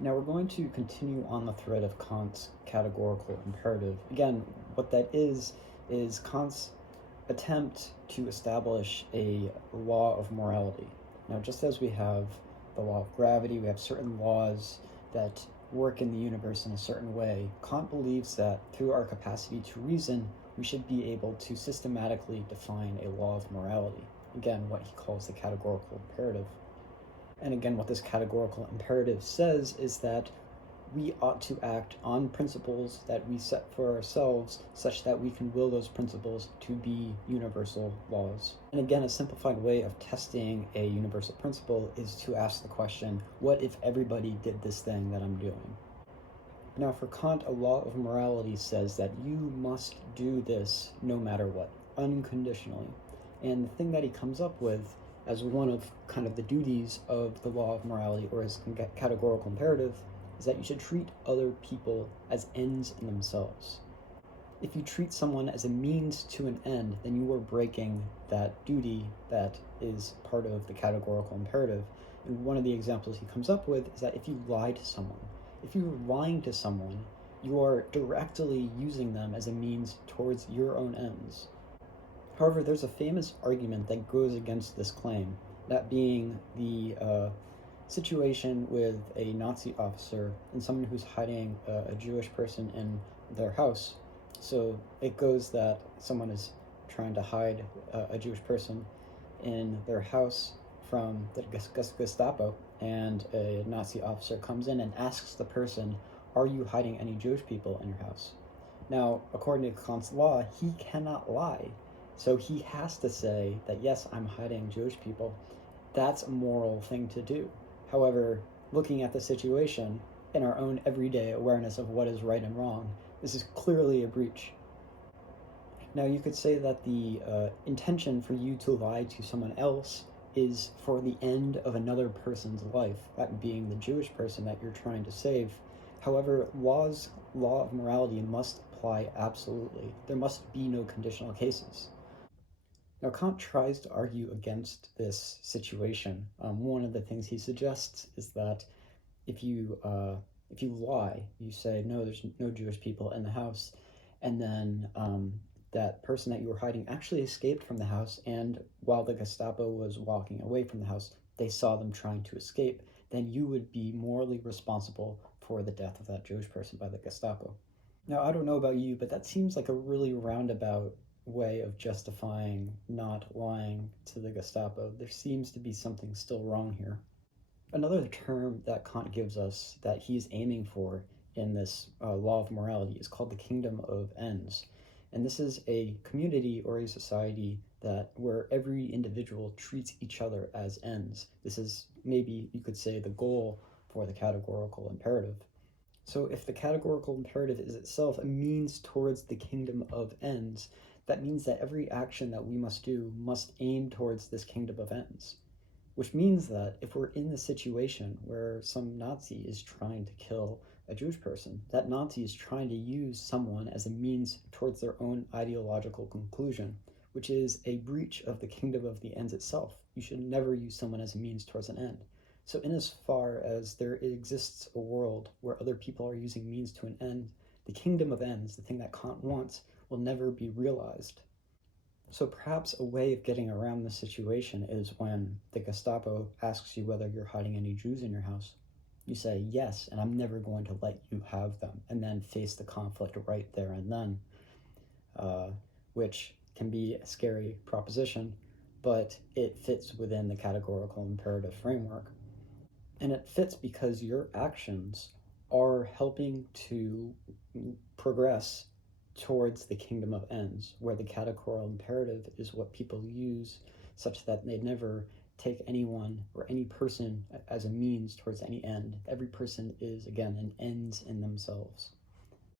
Now we're going to continue on the thread of Kant's categorical imperative. Again, what that is Kant's attempt to establish a law of morality. Now, just as we have the law of gravity, we have certain laws that work in the universe in a certain way, Kant believes that through our capacity to reason, we should be able to systematically define a law of morality. Again, what he calls the categorical imperative. And again, what this categorical imperative says is that we ought to act on principles that we set for ourselves such that we can will those principles to be universal laws. And again, a simplified way of testing a universal principle is to ask the question, what if everybody did this thing that I'm doing? Now, for Kant, a law of morality says that you must do this no matter what, unconditionally. And the thing that he comes up with as one of kind of the duties of the law of morality, or his categorical imperative, is that you should treat other people as ends in themselves. If you treat someone as a means to an end, then you are breaking that duty that is part of the categorical imperative. And one of the examples he comes up with is that if you lie to someone, if you're lying to someone, you are directly using them as a means towards your own ends. However, there's a famous argument that goes against this claim, that being the situation with a Nazi officer and someone who's hiding a Jewish person in their house. So it goes that someone is trying to hide a Jewish person in their house from the Gestapo, and a Nazi officer comes in and asks the person, are you hiding any Jewish people in your house? Now, according to Kant's law, he cannot lie. So he has to say that, yes, I'm hiding Jewish people. That's a moral thing to do. However, looking at the situation in our own everyday awareness of what is right and wrong, this is clearly a breach. Now, you could say that the intention for you to lie to someone else is for the end of another person's life, that being the Jewish person that you're trying to save. However, law of morality must apply absolutely. There must be no conditional cases. Now, Kant tries to argue against this situation. One of the things he suggests is that if you lie, you say, no, there's no Jewish people in the house, and then that person that you were hiding actually escaped from the house, and while the Gestapo was walking away from the house, they saw them trying to escape, then you would be morally responsible for the death of that Jewish person by the Gestapo. Now, I don't know about you, but that seems like a really roundabout way of justifying not lying to the Gestapo. There seems to be something still wrong here. Another term that Kant gives us that he's aiming for in this law of morality is called the kingdom of ends. And this is a community or a society where every individual treats each other as ends. This is, maybe you could say, the goal for the categorical imperative. So if the categorical imperative is itself a means towards the kingdom of ends, that means that every action that we must do must aim towards this kingdom of ends. Which means that if we're in the situation where some Nazi is trying to kill a Jewish person, that Nazi is trying to use someone as a means towards their own ideological conclusion, which is a breach of the kingdom of the ends itself. You should never use someone as a means towards an end. So in as far as there exists a world where other people are using means to an end, the kingdom of ends, the thing that Kant wants, will never be realized. So perhaps a way of getting around this situation is when the Gestapo asks you whether you're hiding any Jews in your house. You say, yes, and I'm never going to let you have them, and then face the conflict right there and then, which can be a scary proposition, but it fits within the categorical imperative framework. And it fits because your actions are helping to progress towards the kingdom of ends, where the categorical imperative is what people use such that they never take anyone or any person as a means towards any end. Every person is, again, an ends in themselves.